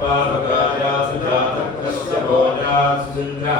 Paramagaya Sujata Kasya Boja Digo,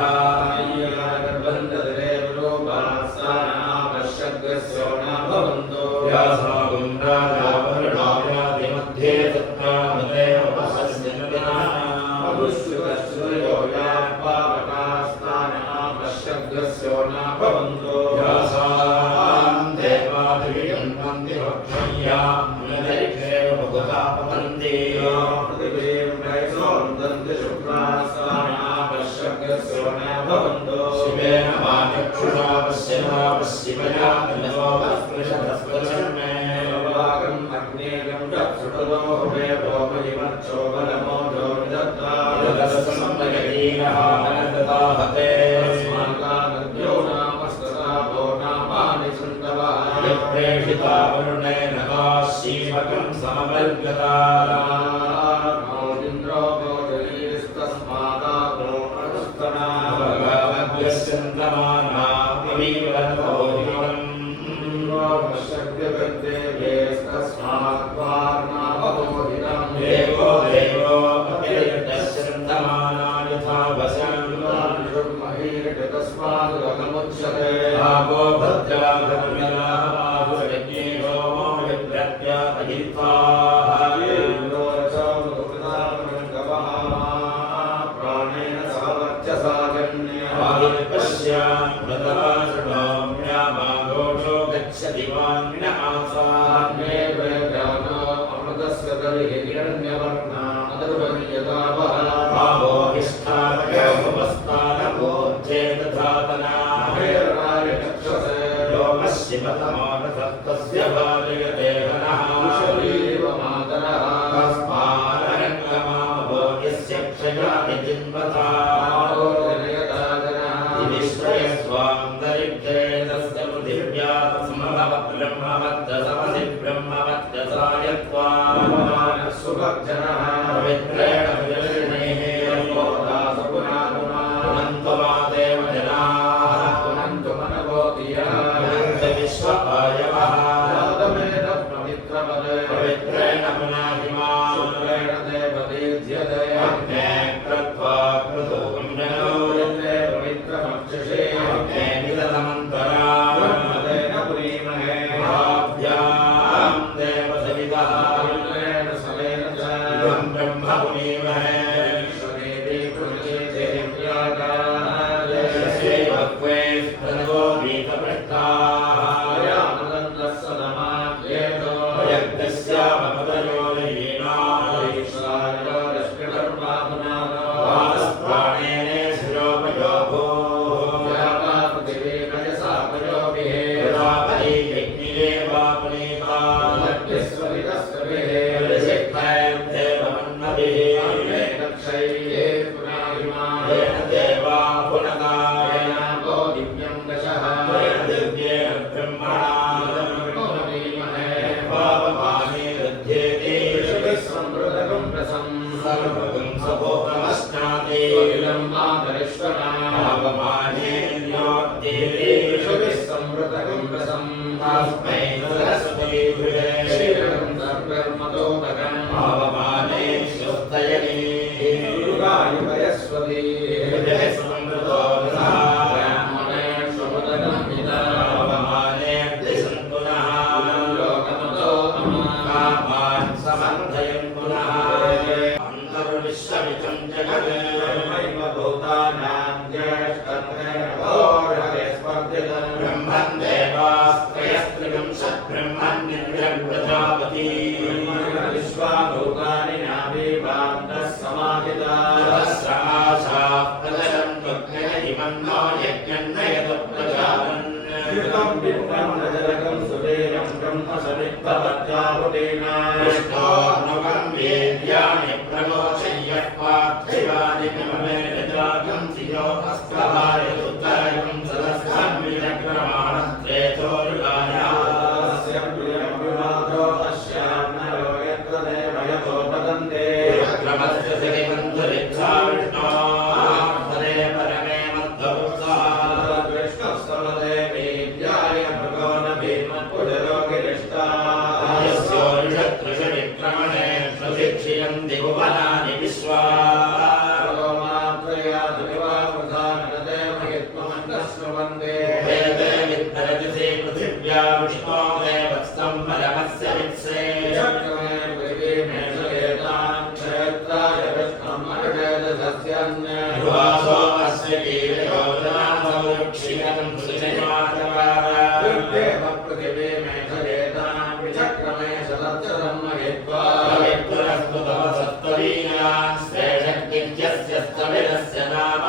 निर्वासो अस्य कीलयोजनासौरक्षिकं सुजयमातवारापृथिवे मेघलेतां विचक्रमे सदत्सरं महित्वा भवेत्पुरस्तु तव सत्त्ववीर्यान् श्रेष्ठज्ञस्य स्तविरस्य नाम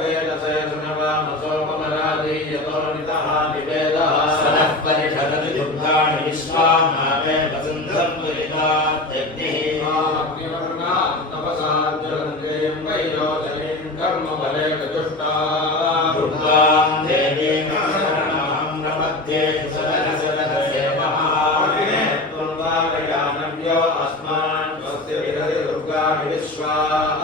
वेदसे सुनवामसोपमरादि यतो नितः निवेदः सनः परिषदति दुर्गाणि विश्वामावे वसन्तं दुरितात्यग्निः कर्मबले चतुष्टा दुर्गां देवीं शरणमहं प्रपद्ये सदनसदनसेवमाने त्वं वारयानव्यो अस्मान् स्वस्य विरति दुर्गाणि विश्वाः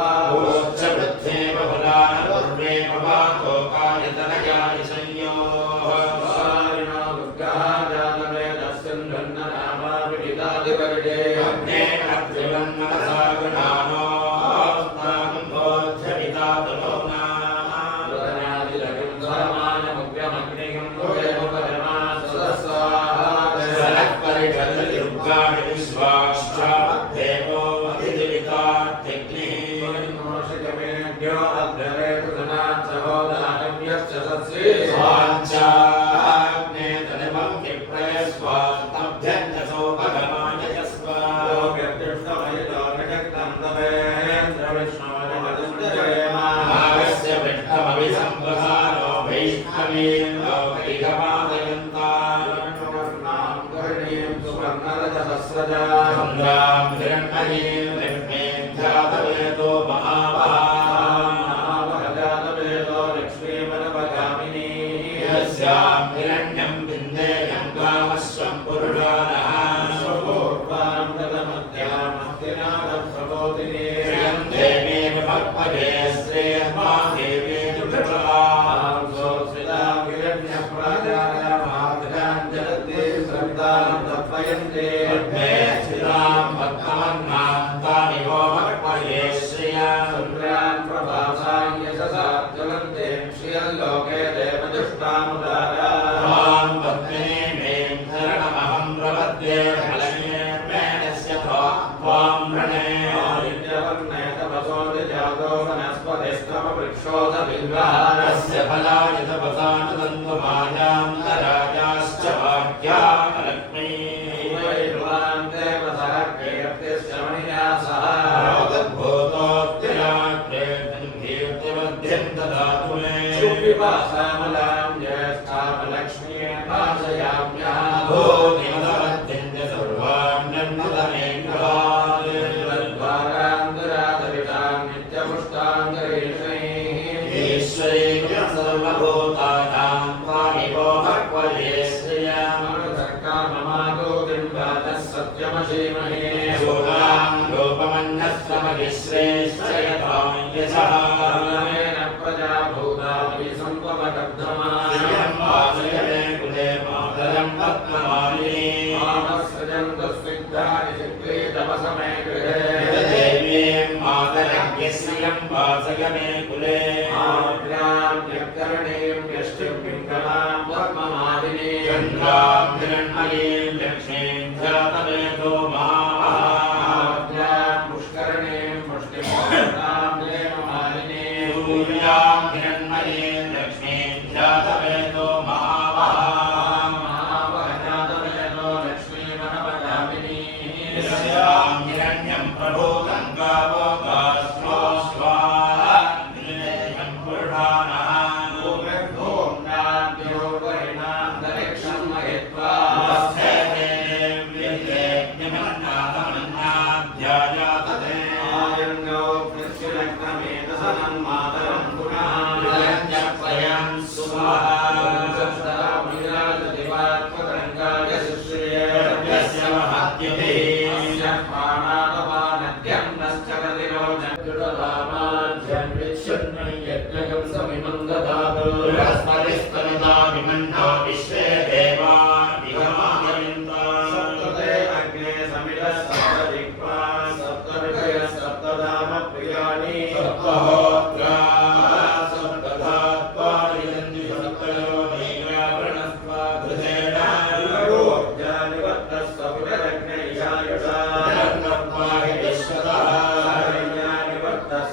पृथ्वे बहुलान पूर्वे पवातो कायतनयानि संयोः वारिणो दुर्गः जातवेदस्यन् धन्ननामा विदितादिवर्गे अग्ने अत्रिवन्नमसा गुणानो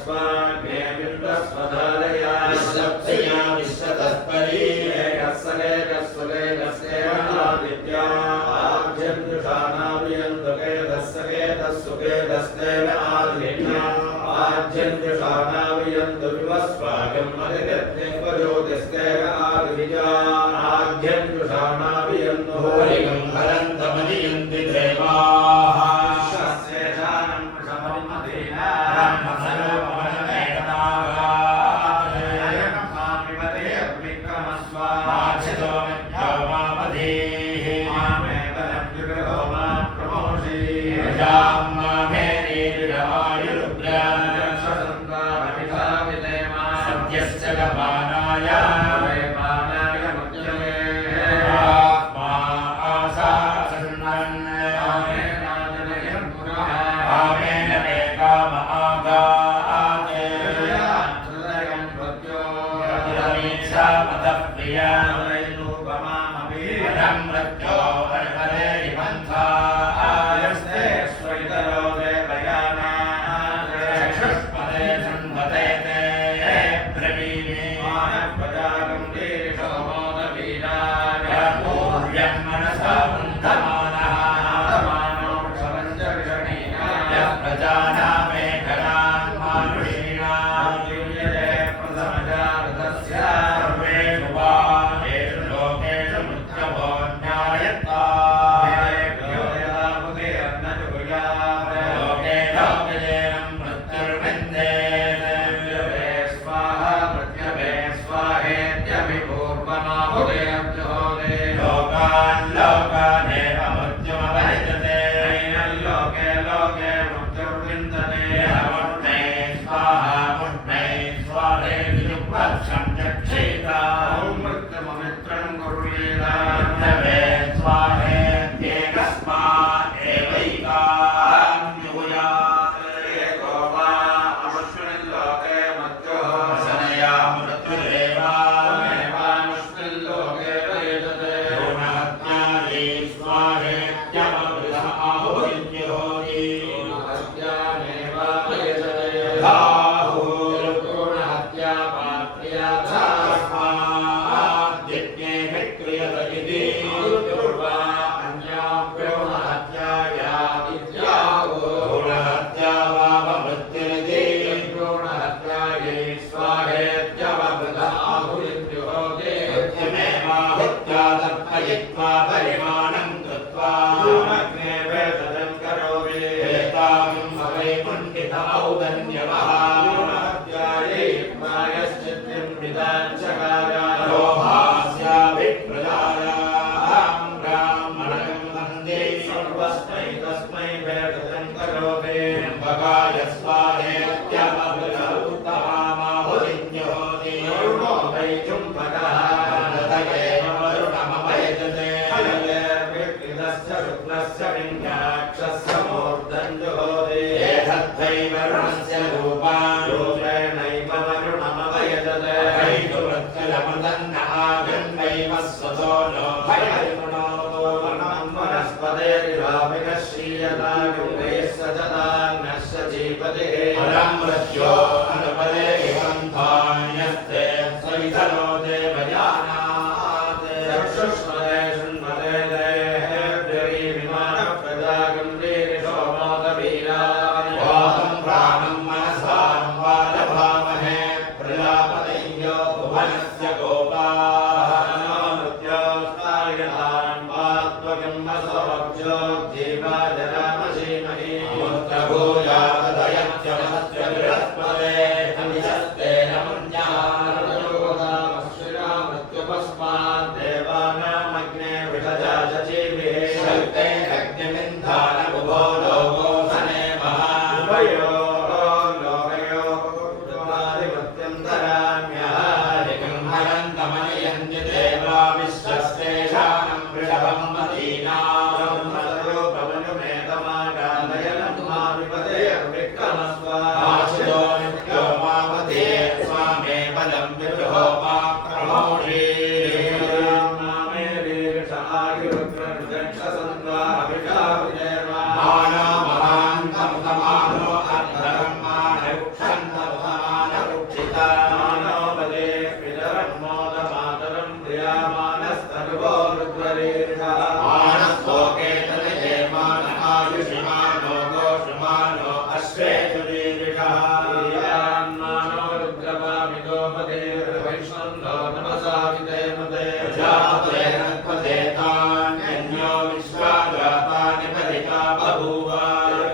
Swami स्वधारया विश्वप्रिया विश्वतत्परी एकस्सले कस्वले कस्तेनादित्या आद्यन्दुषानावियन्तके दस्सके दस्सुके दस्तेन आदित्या आद्यन्दुषानावियन्तु विवस्वागम् अधिगत्ते वजोतिस्तेन आदित्या आद्यन्दुषानावियन्तु हरिगम् हरन्तमनियन्ति देवाः शस्येषानं प्रशमन्मदीना Santa मानोपदे पितरं मोदमातरं प्रियामानस्तनुवो रुद्वरीर्षः मानस्तोके तनये मान आयुषमानो गोषमानो अश्वेतुरीर्षः मानो रुद्रवामिदोपदे वैष्णन्दो नमसा विदेमदे प्रजापते नत्पदे तान्यन्यो विश्वागातानि परिता बभूव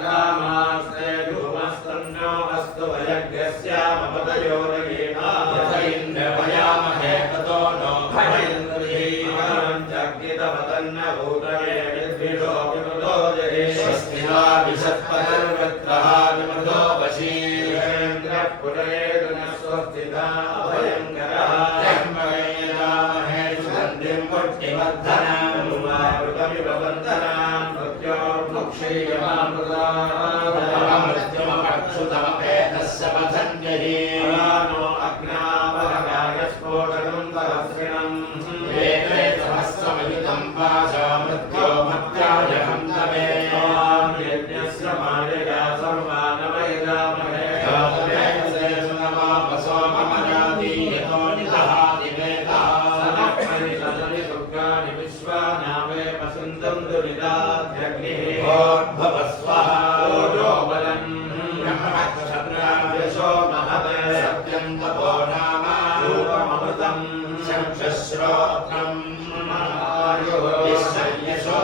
कामास्ते धूमस्तन्नो अस्तु वयज्ञस्यामपदयोरयेणा यथा इन्द्रभयामहे ततो नो भयन्द्रीमानं जग्गितवतन्न भूतये विद्विषो विमृतो जये स्वस्तिना विषत्पदर्वत्रः विमृतो वशीन्द्रः पुरयेतु न स्वस्तिता अभयङ्करः जन्मयेदामहे सुगन्धिं पुष्टिवर्धनम् उमावृतमिव वन्दनाम् मृत्युमपक्षुतमपेतस्य पथञ्जलि नो अग्नावहगाय स्फोटकं सहस्रिणम् वेदे सहस्रमयुतं पाशा मृत्यो मत्यायहं तमे यज्ञस्य मायया सर्वानवयजामहे जातवेदसे सुनवापसो ममराति यतो निदहाति वेदः सनःपरिषदनि दुर्गानि विश्वानावे वसन्तं दुरिदाध्यग्निः भवस्वः ओजो बलम् ब्रह्मक्षत्राव्यशो महते सत्यं तपो नाम रूपममृतं शंशश्रोत्रम् आयुः विश्वयशो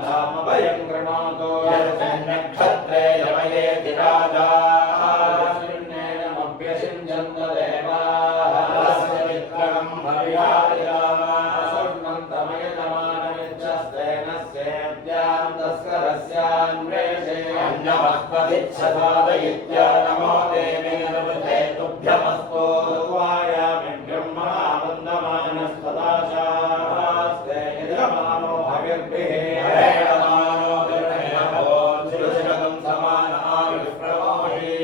धाम भयं गृणातो यत्र नक्षत्रे कीर्तयेति राजाः तस्मिन्नेनमभ्यषिञ्चन्त देवाः तस्य विक्रमं हविषार्यामसुर्मन्तमयजमानमिच्छस्तेन सेव्यां तस्करस्यान्वेषे अन्यवक्पदिच्छसादयित्या नमो देवी नृपते तुभ्यमस्तु वायामि ब्रह्मणा वन्दमानस्तदाशास्ते यजमानो हविर्भिः हरेणमानो विर्णयभो चिरुचिरगं समान आयुष्प्रमोषी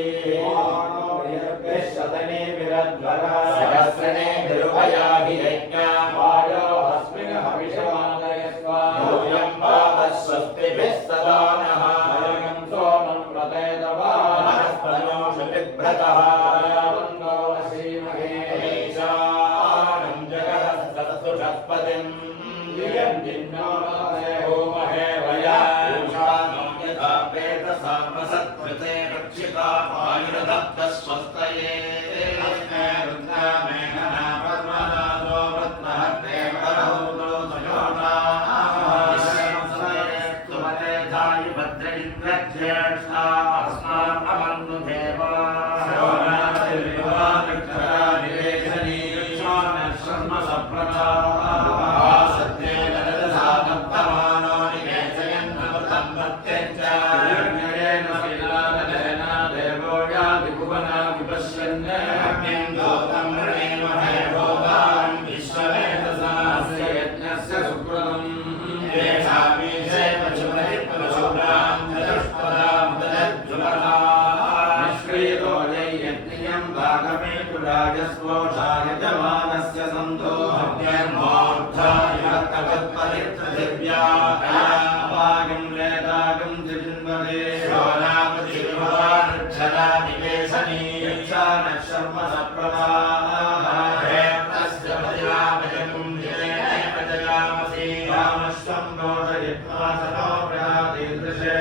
मानो विर्भिः शतने विरद्वरा सहस्रणे विरुभयाहि यज्ञा वायो अस्मिन् हविषमादयस्व यूयं पावः स्वस्तिभिः सदा नः अयं सोमं प्रतेतवा मनःपनोषु बिभ्रतः वन्दो वसीमहे ईशानं जगतस्तुषत्पतिम् धियं जिन्नो होमहे वया ऊषानो यथा वेदसामसत्कृते रक्षिता आयुर्दत्तस्वस्तये अस्मे रुद्रामेघना पद्मनादो व्रत्नहस्ते परहौतो सुयोषा विश्वमस्मये धायि भद्र इन्द्रज्येष्ठा अस्मान् अवन्तु देवा श्रवणादिर्विवादक्षरा निवेशनी शर्म सप्रथा सत्येन रजसा दत्तमानो निवेशयन् अमृतं मत्यञ्च हिरण्येन शिलानलेन देवो याति भुवना विपश्यन् अग्निं दूतं वृणीमहे भोगान् विश्ववेदसा अस्य यज्ञस्य सुकृतम् येषामीशे पशुपतिपशुभ्रां चतुष्पदामुदज्जुमता निष्क्रियतो यज्ञं भागमेतु राजस्वोषाय जमानस्य सन्तो अभ्यन्मोऽर्थाय तपत्परित्रदिव्याभागं वेदागं जिन्वदे शोनापतिर्भवानक्षरा निवेशनी यक्षानः शर्म सप्रदाः तस्य पतिरामजगं दिनेन प्रजयामसि रामश्वं दोषयित्वा सतो प्रयातीदृशे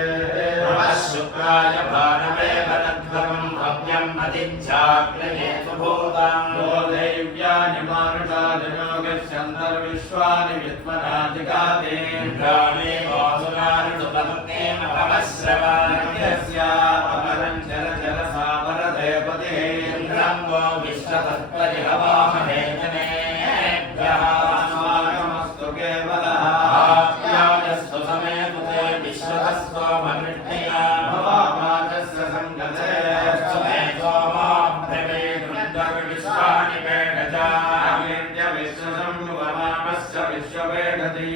नमः शुक्राय भानवे वनध्वगं भव्यं अतिच्छाग्नये सुभूतां यो दैव्यानि मानुषानि योगस्यन्तर्विश्वानि विद्मनाधिकाते इन्द्राणि वासुनानि सुपत्नेम भवश्रवान्यस्या अमरं जल जल सावरदेवते इन्द्रं वो विश्वतत्परिहवामहे जनेभ्यः अस्माकमस्तु केवलः आप्यायस्तु समेतुते विश्वतस्व मनुष्यया भवामाजस्य सङ्गते सुमे सोमाभ्रवेदुर्विश्वानि वेदजा विश्वसम्भुवमामस्य विश्ववेदति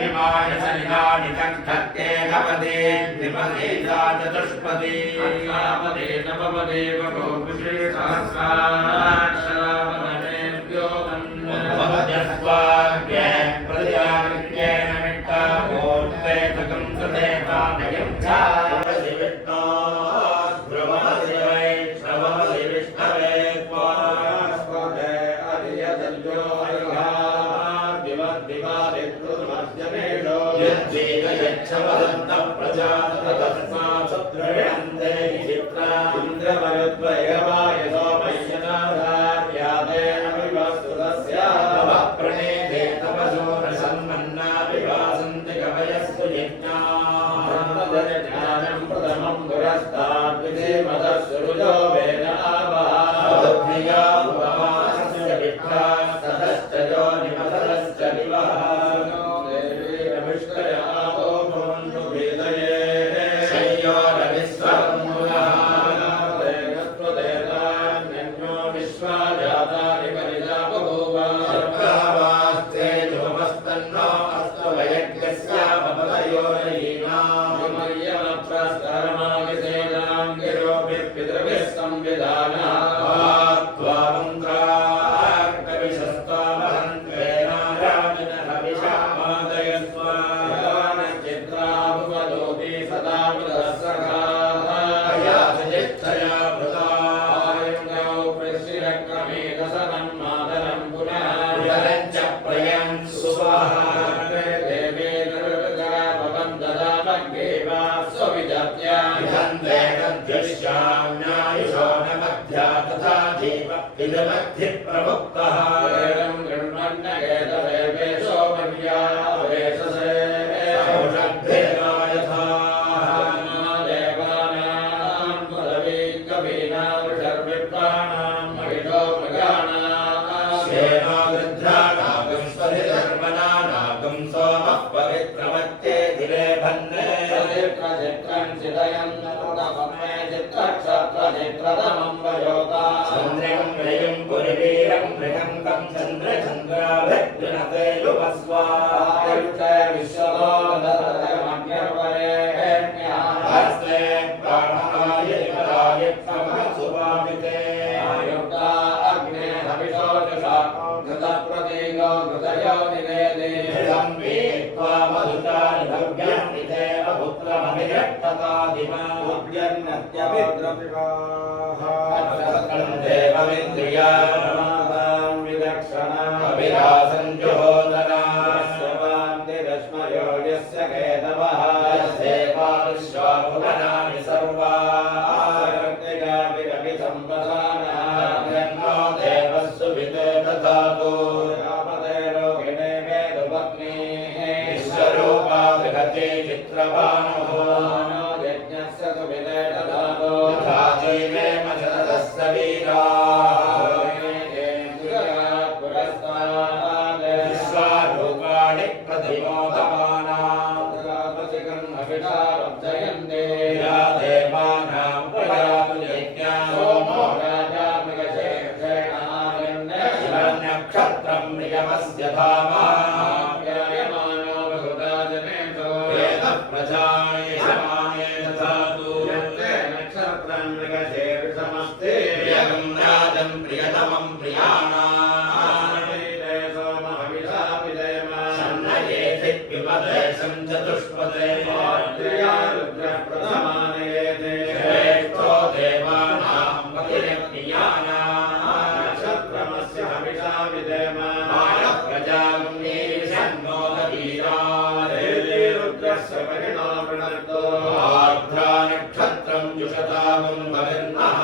विमाय सनिलानि कण्ठत्ते नवदे द्विपदे चतुष्पदे अष्टापदे नवपदे वपुषे सहस्राक्षरापदनेभ्यो भवत्यस्वाग्ये प्रजाविज्ञेन विट्टा मूर्ते तकं सदेवानयं च विष्णो ध्रुवमसि वै श्रवमसि विष्णवे त्वास्पदे अधियजल्यो दिवादित्रुमध्यमेषो यज्जीव यच्छवदन्तः प्रजातस्मात् शत्रुण्यन्ते चित्रा इन्द्रवरुद्वयवाय सोमय्यनाधार्यादे अविवस्तुतस्य तव प्रणेते तपसो रसन्मन्ना विवासन्ति कवयस्तु यज्ञाः ज्ञानं प्रथमं पुरस्ताद्विधेमदस्सुरुजो वेद आवाहा उपमासस्य विष्ठा ततश्च योनिमतश्च दिवः देवीरविष्टयातो भवन्तु वेदये शय्योरविश्वम्भुनः देवस्त्वदेतान्यन्यो विश्वाजातानि परिजाबभूव सर्वास्ते धूमस्तन्नो अस्तु वयज्ञस्यापपदयोरयीनाम् मय्यमप्रस्तरमागिसेनां गिरोभिः पितृभिः संविधानः प्रमुक्तः एवं गृह्णन्नगेतवेशो मर्यावेशसे सौषद्भिर्गायथा देवानां चन्द्रं प्रयं पुरवीरं बृहन्तं चन्द्रचन्द्राभृद्गुणते युवस्वा हस्ते प्राणाय कलाय सुभामिते अग्ने हविषो जुषा घृतप्रतीको घृतयो निवेदे वीत्वा मधुतानि भव्यानि देव पुत्रमभिरक्ततादिमा देवमिन्द्रियान् विदक्षणा अभिलाषं जुहोदना रश्मयो यस्य केतवः देवाविश्वाभुवनानि सर्वा सम्पदानो देवस्सु विदे दधातु रोहिणे वेदपत्नी विश्वरूपा विहते चित्रभानुः यज्ञस्य सुविदे दधातु तथा जीवेम शरदस्य वीरा विश्वारूपाणि प्रतिमोदमाना या देवानां प्रयातु यज्ञानो नक्षत्रं नियमस्य धामा वेदः प्रजाय समाये दधातु प्रियं राजं प्रियतमं प्रियाणाम् चतुष्पदे श्रेष्ठो देवानां नक्षत्रं जुषतामं भविन्नः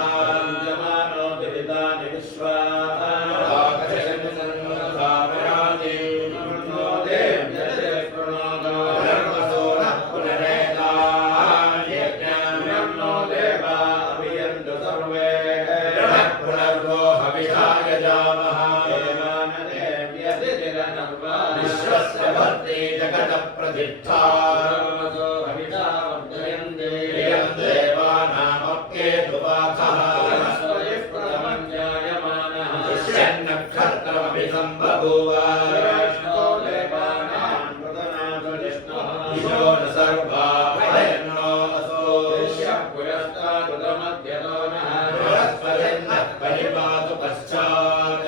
विश्वस्य भर्ते जगत प्रतिष्ठा प्रियं देवानामप्येतुवाखः नक्षत्रमपि सम्बभूव ईशो न सर्वा भयन्नो असो बृहस्पतिर्नः परिपातु पश्चात्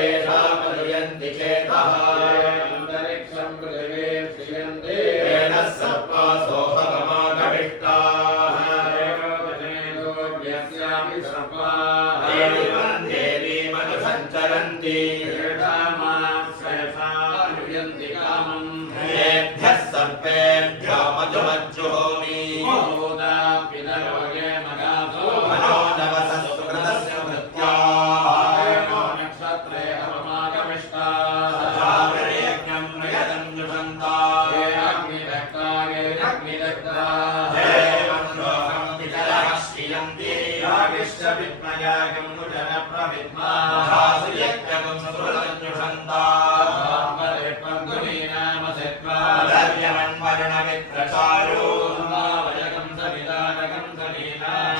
आश्लेषायेषामनुयन्ति चेतः अन्तरिक्षं पृथिवीं श्रियन्ते येन सर्पासोहगमागमिष्टाः देवीमनुसञ्चरन्ति येभ्यः सर्पेभ्यो मधुमज्जुहोमि मनो नवसः सुकृतस्य भृत्याः यज्ञं नयनं जुषन्ताः देवं वितरः श्रियन्ति यज्ञं सुकृतं जुषन्ताः वर्णमित्रचारो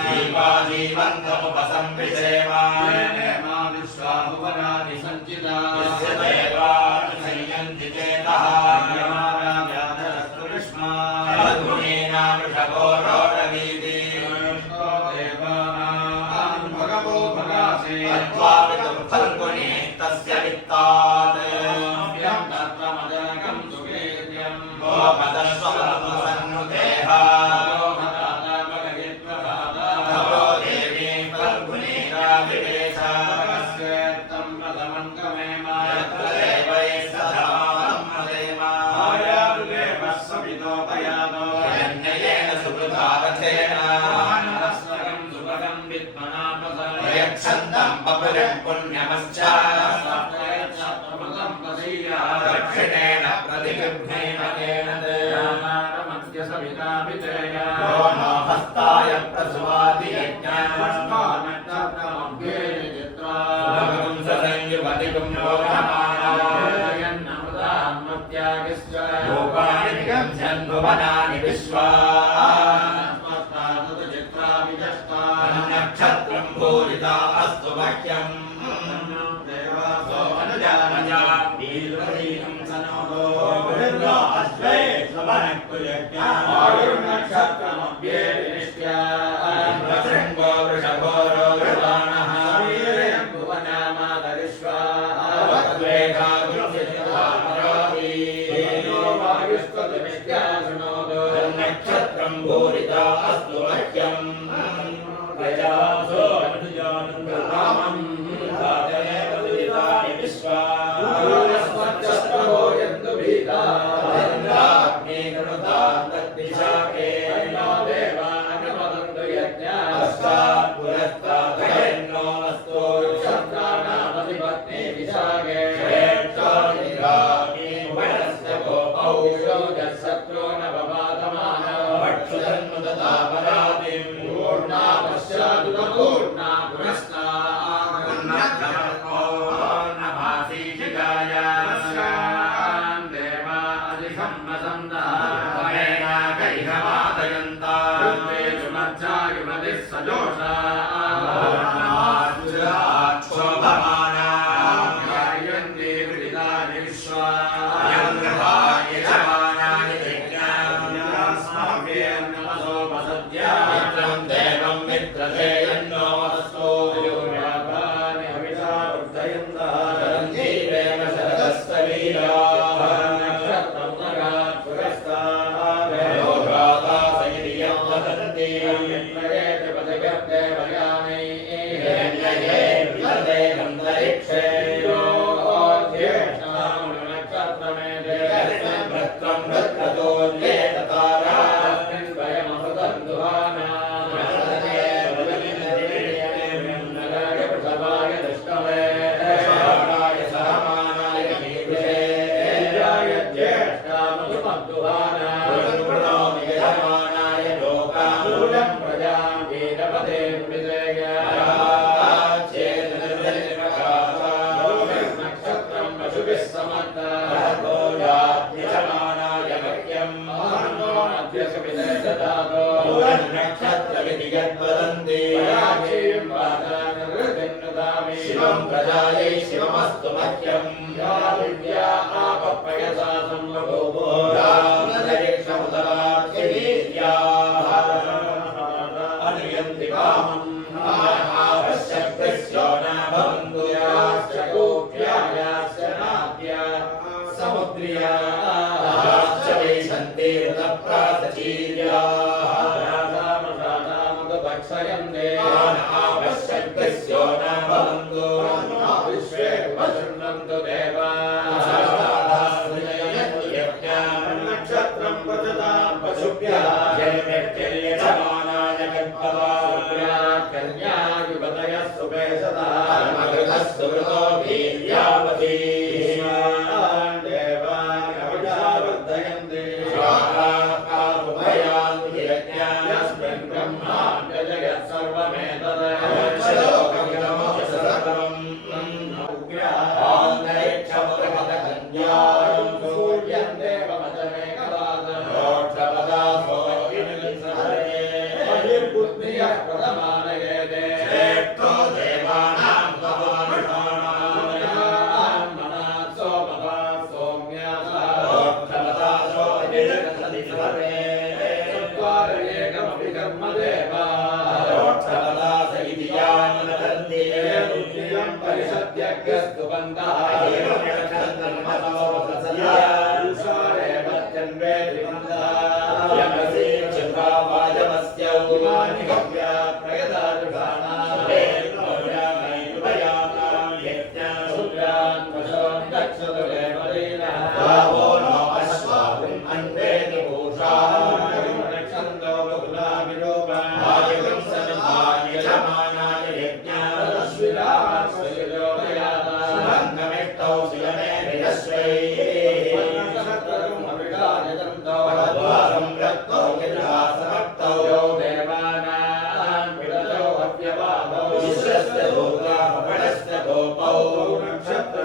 जीवाजीवन्तमुपसंविषेमा यस्य देवानुसंयन्ति चेतः गुणेनामृषभो रोडवीति तत्त्वापितुं फल्गुणे तस्य वित्तात् गोपदस्वसन्नुदेः तवो देवी फल्गुणेनाभिवेश यत्र देवैः सधमानं मदेमा हिरण्ययेन सुवृथा रथेन यच्छन्दं बपुरं पुण्यमश्च दक्षिणेन प्रतिगृह्णेन तेन नो हस्ताय प्रसुवाति यज्ञान् प्रतिगं योगानि निगम्यन् भुवनानि विश्वा नक्षत्रं पूरिता अस्तु मह्यम् देवासो अनुजानजा वीरवरीं सनोदो बृहन्नो अश्वे स्वनक्कुयज्ञा आयुर्नक्षत्रमभ्येष्ट्या शृङ्गो वृषभो रोगवाणः भुवनामादरिष्वा नक्षत्रं पूरिता अस्तु मह्यम् प्रजासो अनुजानन्दरामम् दातयेव दुरितानि विश्वा यन्तु भीता तद्दिशाके देवानवदन्तु यज्ञा पश्चात् पुरस्तादयन्नो अस्तु क्षत्राणामधिपत्नी विशाखे वनस्य गोपौ शत्रो न बबाधमानः भक्षुधन्मुदतापराधिं पूर्णा पश्चादु न पूर्णा पुनस्ता नमासीजिगाय देवा अधिसम्मसन्दः कैहमादयन्ता सुमज्जायुमतिः सजोषा शोभमाना गायन्ति विदितानि विश्वा यजमानानि नमसोपसद्या मित्रं देवं मित्रते यन्नो अस्तु व्यापानि हविषा वर्धयन्तः जीवेम शरदस्तवीराः नक्षत्रं नगात् पुरस्तात् योगाता सैर्यं वदन्ति यत्रयेति पदगर्ते भयामि हिरण्यये विदते अन्तरिक्षे नक्षत्रमेते यस्मिन् भद्रं भद्रतोऽन्येततारा तस्मिन् भयमहृतं दुहाना नगाय वृषभाय दृष्टवे श्रावणाय सहमानाय मीदृशे इन्द्राय ज्येष्ठामधुमद्दुहाना पुनर्वृणोमि यजमानाय लोकामूलं प्रजां वीरपदे विजय नक्षत्रं पशुभिः समर्था यजमानाय मह्यम् ददातो नक्षत्रमिति यद्वदन्ति शिवं प्रजायै शिवमस्तु मह्यम् विद्या आपपयसा सम्भवो अनुयन्ति कामम् आवश्यक्तस्यो न भवन्तु याश्च गोप्यायाश्च नाद्या समुद्रियाश्च वै सन्ति ऋतप्रासचीर्याः भक्षयन्ते आवश्यक्तस्यो न भवन्तु विश्वे उपशृण्वन्तु देवा नक्षत्रं पचतां पशुभ्यः यजमानाय कल्पवा कन्यायुवतयः सुपेशतः सुकृतो वीर्यावती देवानि हविषा वर्धयन्ति यस्मिन् ब्रह्माण्डजगत् सर्वमेतत् सूर्यं देवमतमेकवादबुद्धियः प्रथमानयेते मनात् सोमपात् चत्वार एकमपि कर्म देवा बुद्धियं परिषद्यज्ञस्तु बन्धः नक्षत्र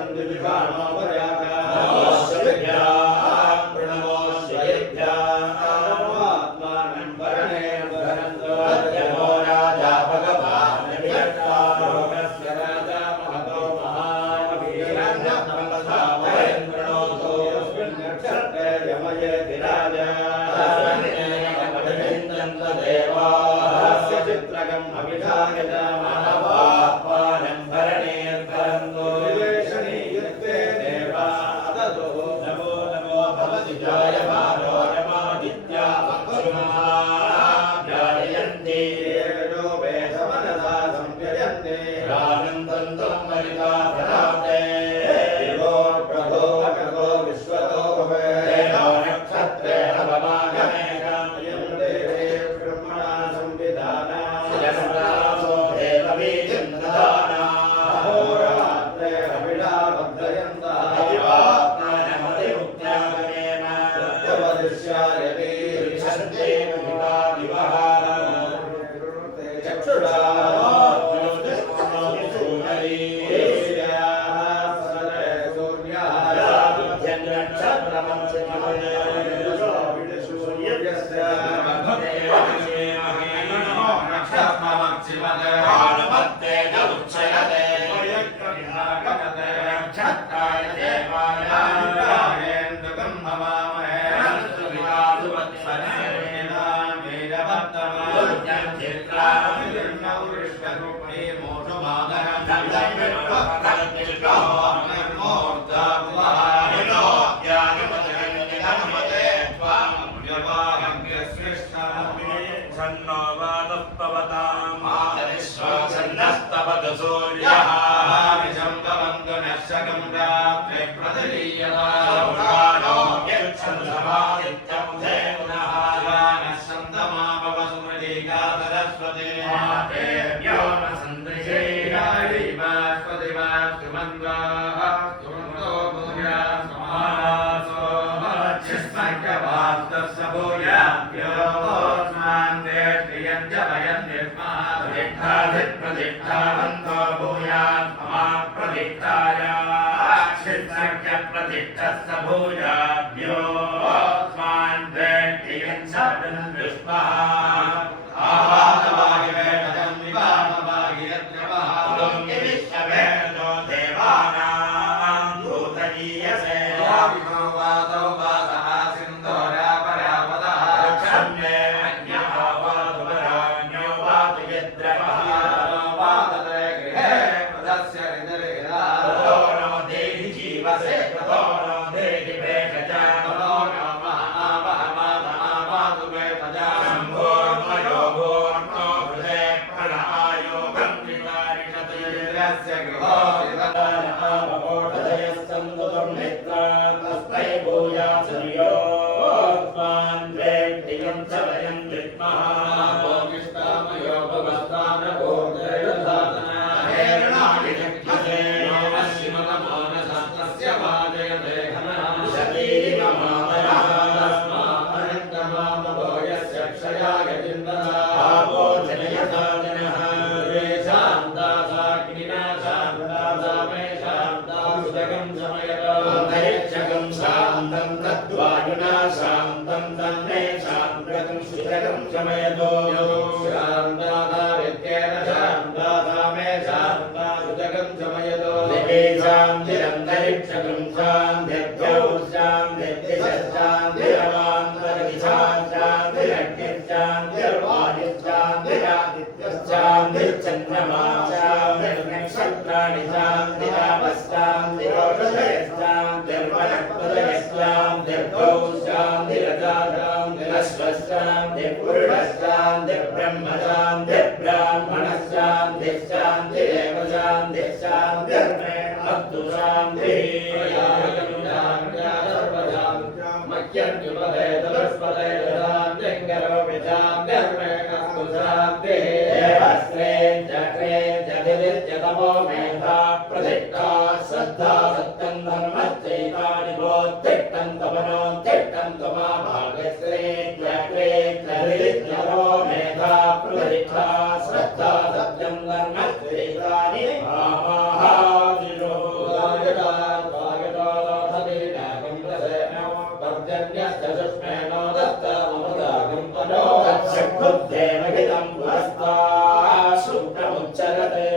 चक्षुर्देवहितं पुरस्तात् शुक्रमुच्चरते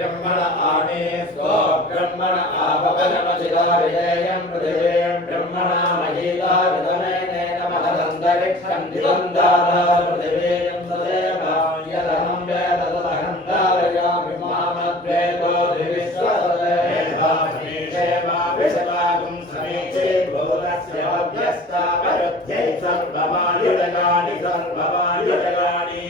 ब्रह्मण आणे स्व ब्रह्मण आपवनमचिदारिजेयं पृथिवीं ब्रह्मणा महिला विदमेने नमः दन्दरिक्षं दिवन्दादा पृथिवीं सदेव यदहं वेद तदहं धारयामि मामद्वैतो दिविश्वदेवाभिषेवाभिषेवागुं समीचे भूतस्य अभ्यस्तावरुध्ये सर्वमायुरगानि सर्वमायुरगानि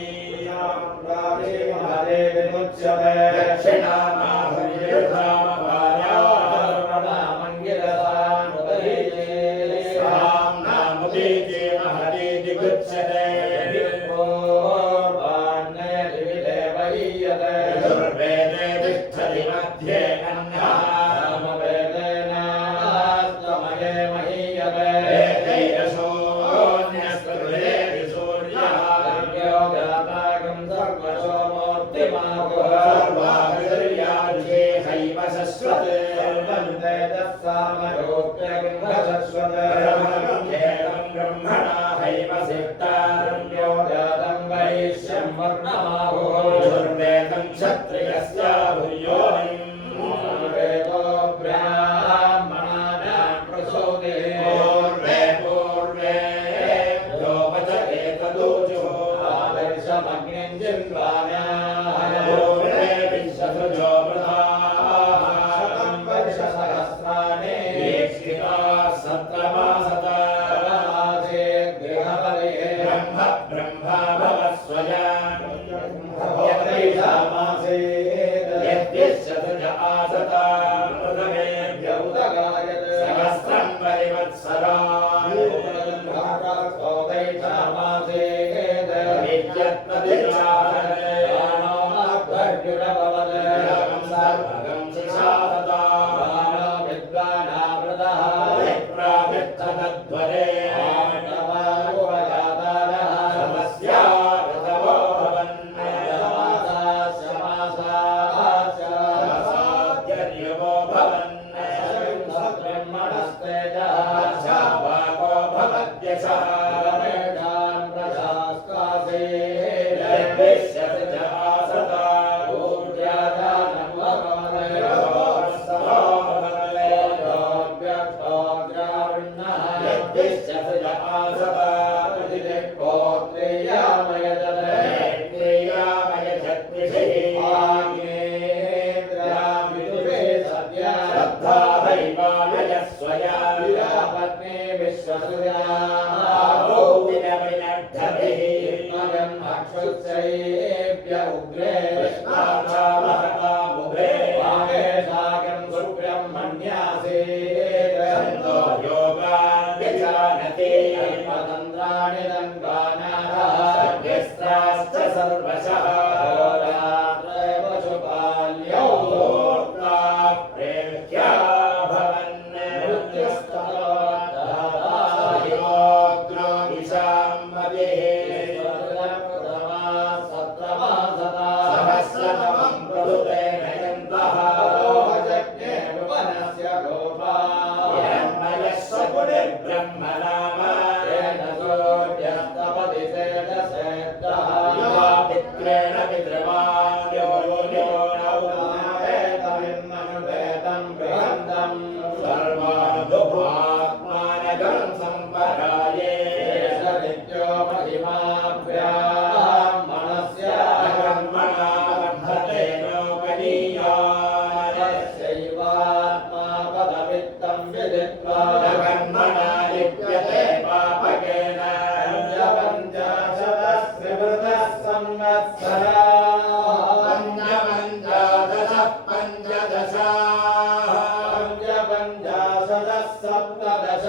पंचदश सप्तदश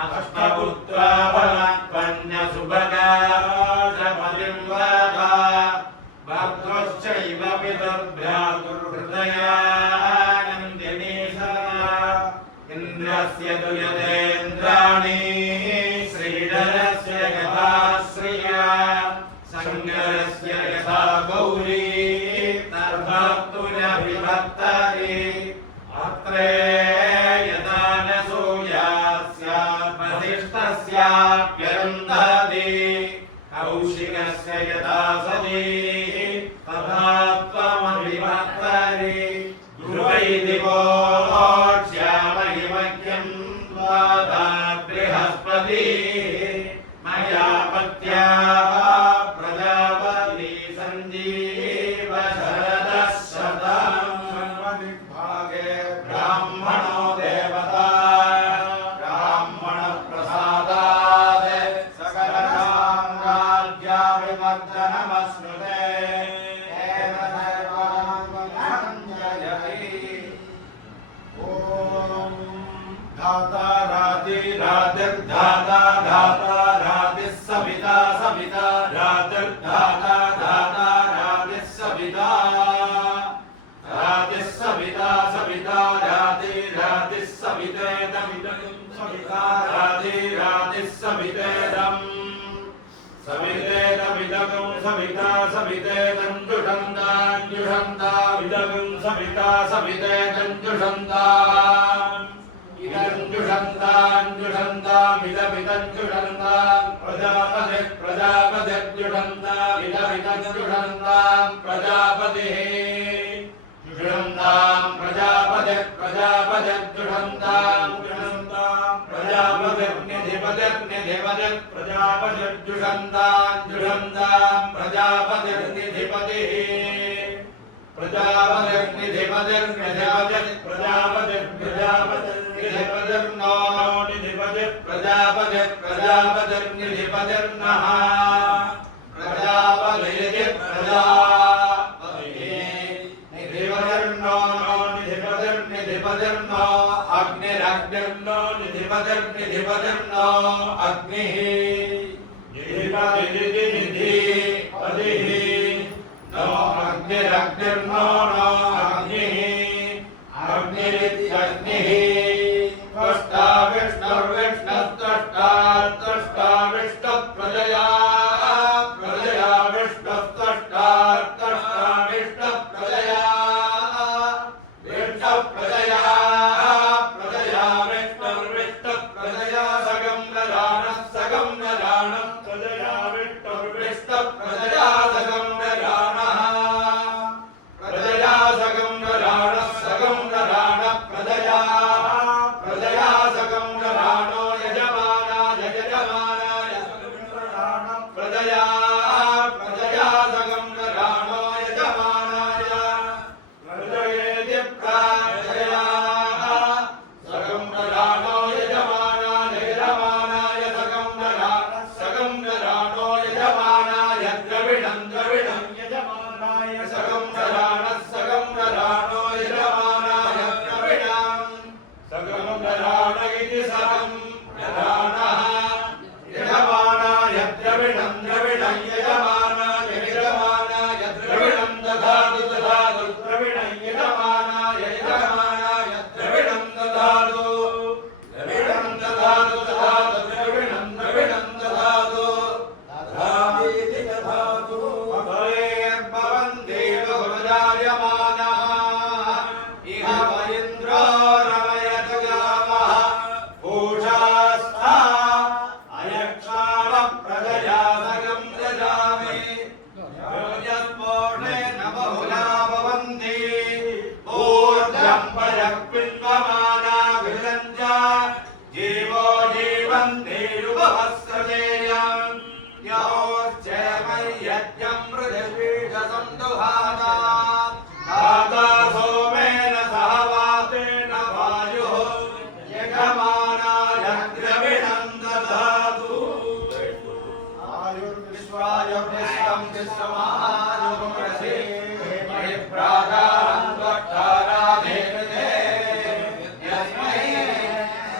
अष्टपुत्रा प्यरुन्धति कौशिकस्य यथा सती तथा त्वमभिवर्तरि ध्रुवैदिवोक्ष्यामहि मह्यं त्वादा बृहस्पति मया पत्या प्रजापति सञ्जीव शरदः शतम् सर्वदिग्भागे ब्राह्मणो देवता ब्राह्मणः प्रसादात् सकलां राज्याभिवर्धनमश्नुते तेन सर्वां जयति ॐ धाता रातिर्धाता धाता रातिः सविता सविता रातिर्धाता धाता रातिः सविता रातिः सविता सविता रातिः सवितेदमिदं सविता रातिः सवितेदम् सवितेदमिदं सविता सवितेदं जुषन्ताञ्जुषन्तामिदं सविता सवितेदं जुषन्ताम् इदं जुषन्ताञ्जुषन्तामिदमिदं जुषन्ताम् प्रजापतिर्जुषन्तामिदमिदं जुषन्ताम् प्रजापतिः जुषन्ताम् प्रजापतिर्जुषन्ताम् प्रजापतिर्निधिपतिर्निधिपतिः प्रजापतिर्जुषन्ताम् प्रजापतिर्निधिपतिः प्रजापतिर्निधिपतिर्नो प्रजापतिर्निधिपतिर्नः निधिपतिर्नो अग्निरग्निर्नो निधिपतिर्नो अग्निः निधिपतिर्निधिपतिः नो अग्निरग्निर्नो नो अग्निः अग्निरित्यग्निः त्वष्टा विष्णुर्विष्णुस्त्वष्टा त्वष्टा विष्णुप्रजया प्रजया विष्णुस्त्वष्टा त्वष्टा विष्णुप्रजया विष्णुप्रजया प्रजया विष्णुर्विष्णुप्रजया सगं नराणः प्रजया विष्णुर्विष्णुप्रजया सगं नराणः प्रजया सगं नराणः प्रजया प्रजया सगं नराणो यजमानाय प्रजया प्रजया सगं नराणो यजमानाय प्रजयेति प्रजया सगं नराणो यजमानाय सगं नराणो यजमानाय द्रविणं यजमानाय सगं नराणो यजमानाय द्रविणं सगं नराण इति सगं नराणः यजमानाय द्रविणं यजमानाय द्रविणं ददातु द्रविणं यजमानाय द्रविणं ददातु द्रविणं ददातु द्रविणं ददातु ददातीति ददातु भवेर्भवन्ति बहुजायमानः इह वैन्द्रो रमयत गावः पूषास्था अयक्षाव प्रजया सगं ददामि योजस्पोषेण बहुला भवन्ति ऊर्जं पयक्पिन्वमाना गृहञ्च जीवो जीवन्ति युगवत्सरेयम् योश्चेमयज्ञं पृथिवीशसन्दुहाना दाता सोमेन सह वातेन वायुः यजमानाय द्रविणं ददातु आयुर्विश्वाय विश्वं विश्वमायुर्मसि महि प्रागान् त्वट्टाराधेर्दे यस्मै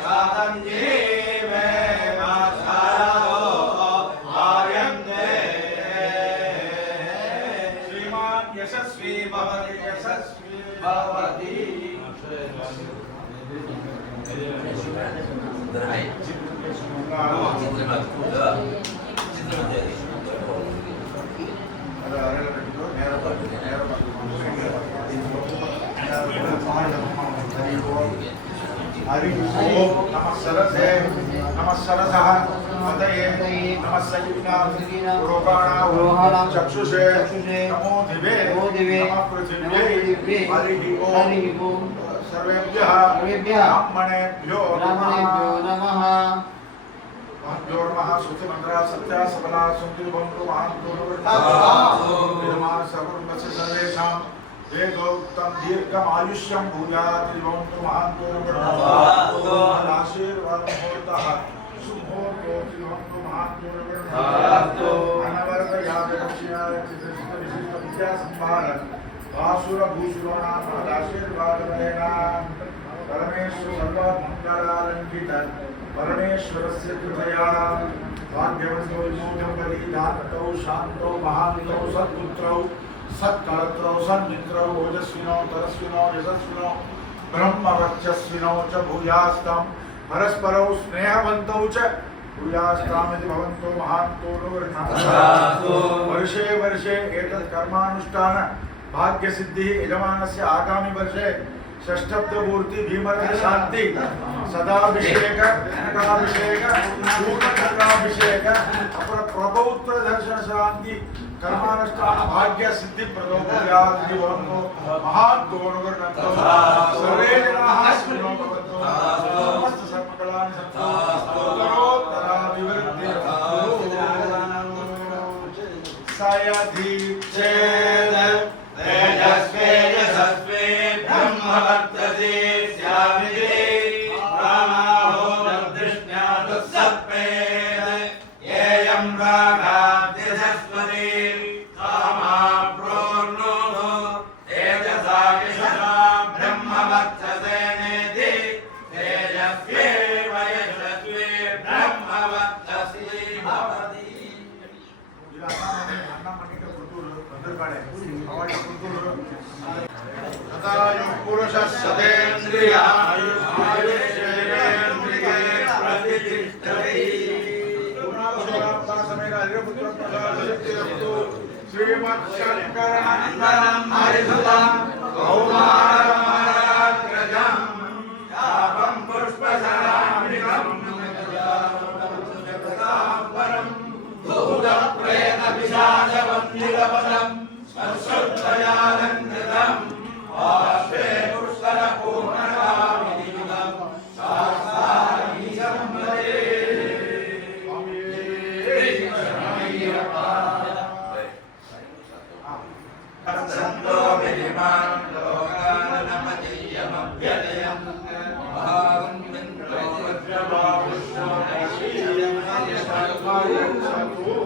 सातं जीवे माचारो आर्यन्ते श्रीमान् यशस्वी भवति हरि ओम नमः सरसे नमः सरसः पतये नमः सजीविनां पुरोहाणां चक्षुषे नमो दिवे नमः पृथिव्यै हरिः ओम् सर्वेभ्यः ब्राह्मणेभ्यो नमः महद्योर्मः श्रुतिमन्त्रा सत्या सबला सुन्दरिभवन्तु महान्तु विद्यमान सर्वस्य सर्वेषां वेदोक्तं दीर्घमायुष्यं भूयात् भवन्तु महान्तु आशीर्वादं भवतः शुभोऽस्तु भवन्तु महान्तु अनवरतयागरक्ष्याय विशिष्टविद्यासंभार वासुरभूषुराणाम् आशीर्वादबलेन परमेश्वर सर्वमङ्गलालङ्कित परमेश्वरस्य कृपया भाग्यवतो विमोचनबलिदान्तौ शान्तौ महान्तौ सत्पुत्रौ सत्कर्त्रौ सन्मित्रौ ओजस्विनौ तरस्विनौ यशस्विनौ ब्रह्मवर्चस्विनौ च भूयास्तं परस्परौ स्नेहवन्तौ च भूयास्तामिति भवन्तो महान्तो वर्षे वर्षे एतत् कर्मानुष्ठान भाग्यसिद्धिः यजमानस्य आगामि वर्षे षष्ठब्दपूर्ति भीमरथ शांति सदाभिषेक कनकाभिषेक पूर्णकनकाभिषेक अपर प्रपौत्र दर्शन शांति कर्मानुष्ठान भाग्य सिद्धि प्रदोभयात् दिवन्तो महान् दोनवर्णतो सर्वे जनाः सुखिनो भवन्तु समस्त सर्वकलानि सन्तु उत्तरोत्तराभिवृद्धिर्भवतु सयधीक्षेद तेजस्वे यशस्वे ब्रह्मवर्चसे स्यामिते रामाहो दृष्ण्यादुःसत्पेद येयं रागाद्यशस्वती कामा प्रोर्नो तेजसा यशसा ब्रह्मवर्चसे नेति तेजस्वे यशस्वे ब्रह्मवर्चसे भवति पुरुषस्यतेन्द्रिय आयुष्येन्द्रिये प्रतिष्ठति श्रीमत्शङ्करनन्दनं हरिसुतं कौमारमराग्रजं शापं पुष्पशरामृतं भूतप्रेतपिशाचवन्निलपदं संश्रुतयालङ्कृतम् आश्रे पुष्करपूर्णकामिनियुगं शास्त्रामीशं वदे सन्तो विधिमान् लोकानमतीयमभ्यदयम् भावं मिन्द्रो वज्रबाहुष्यो नैशीयमयशर्मायुषतु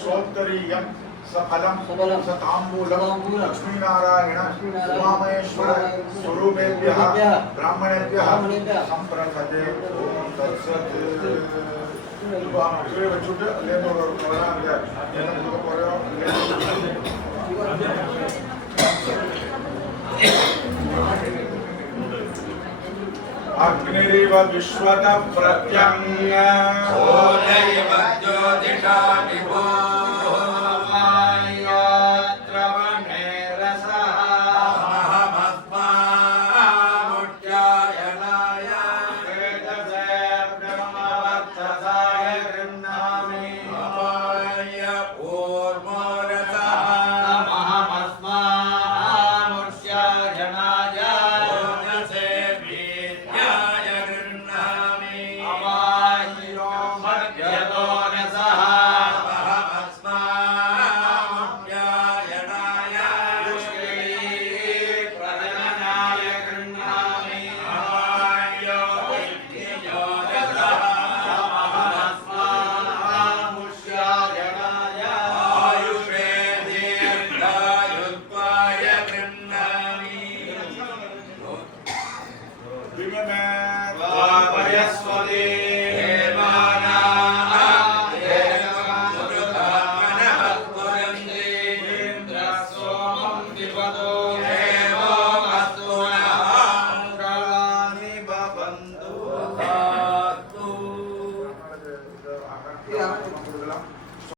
सोत्तरीयं सफलं सताम्बूलं लक्ष्मीनारायण उमामहेश्वर स्वरूपेभ्यः ब्राह्मणेभ्यः संप्रथते ओम तत्सत् अग्निरिव विश्वतः प्रत्यङ्ग ओदैव ज्योतिषा विभो